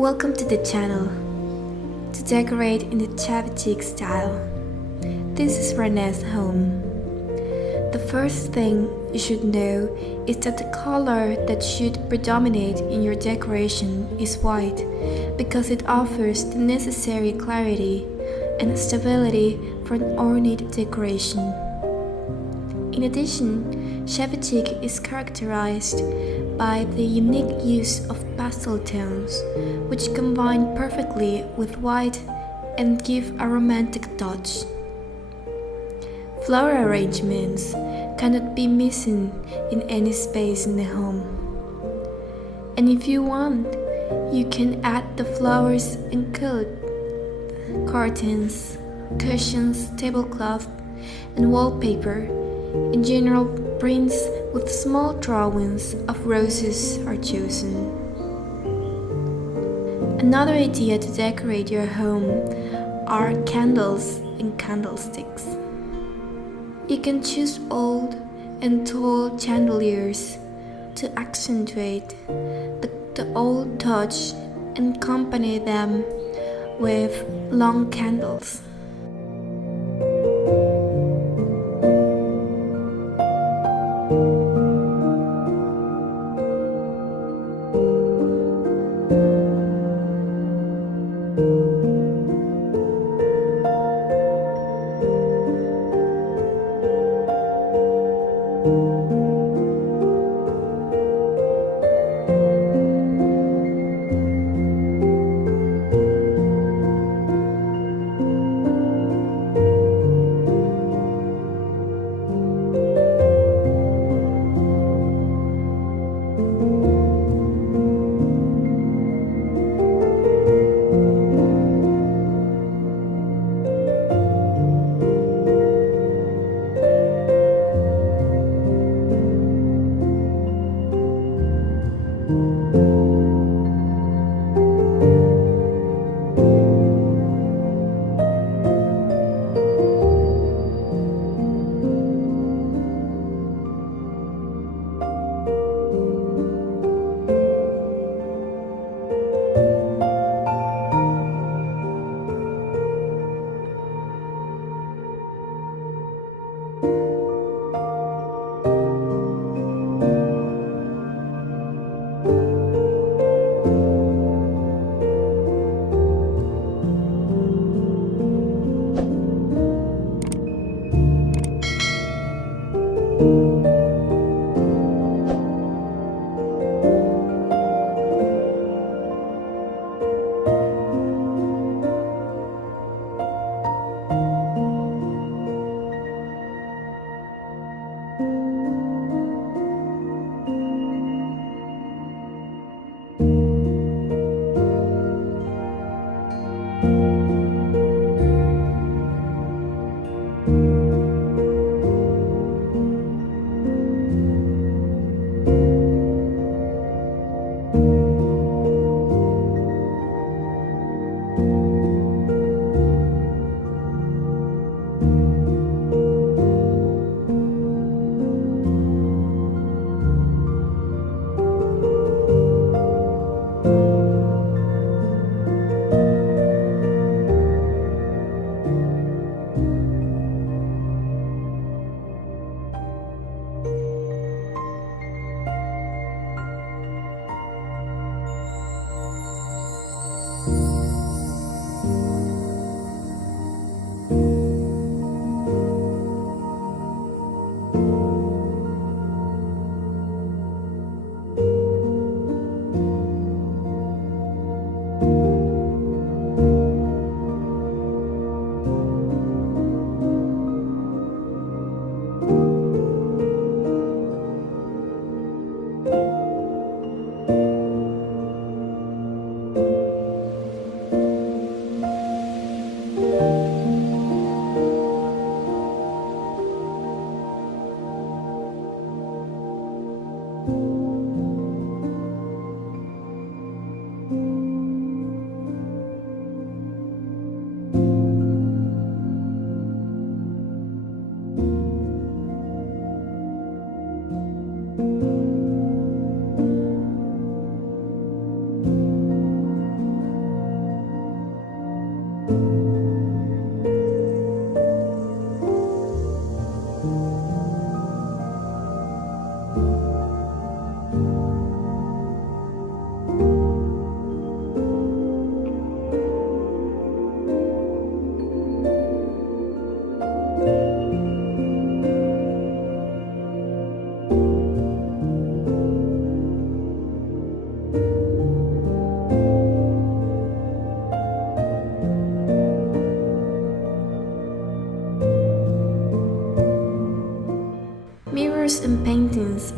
Welcome to the channel. To decorate in the Shabby Chic style. This is Rene's home. The first thing you should know is that the color that should predominate in your decoration is white, because it offers the necessary clarity and stability for an ornate decoration. In addition, Shabby Chic is characterized by the unique use of pastel tones, which combine perfectly with white and give a romantic touch. Flower arrangements cannot be missing in any space in the home. And if you want, you can add the flowers in quilt, curtains, cushions, tablecloths, and wallpaper. In general, prints with small drawings of roses are chosen. Another idea to decorate your home are candles and candlesticks. You can choose old and tall chandeliers to accentuate the old touch and accompany them with long candles.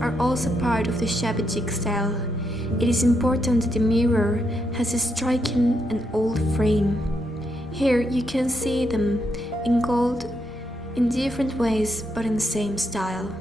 are also part of the Shabby Chic style. It is important that the mirror has a striking and old frame. Here you can see them in gold in different ways but in the same style.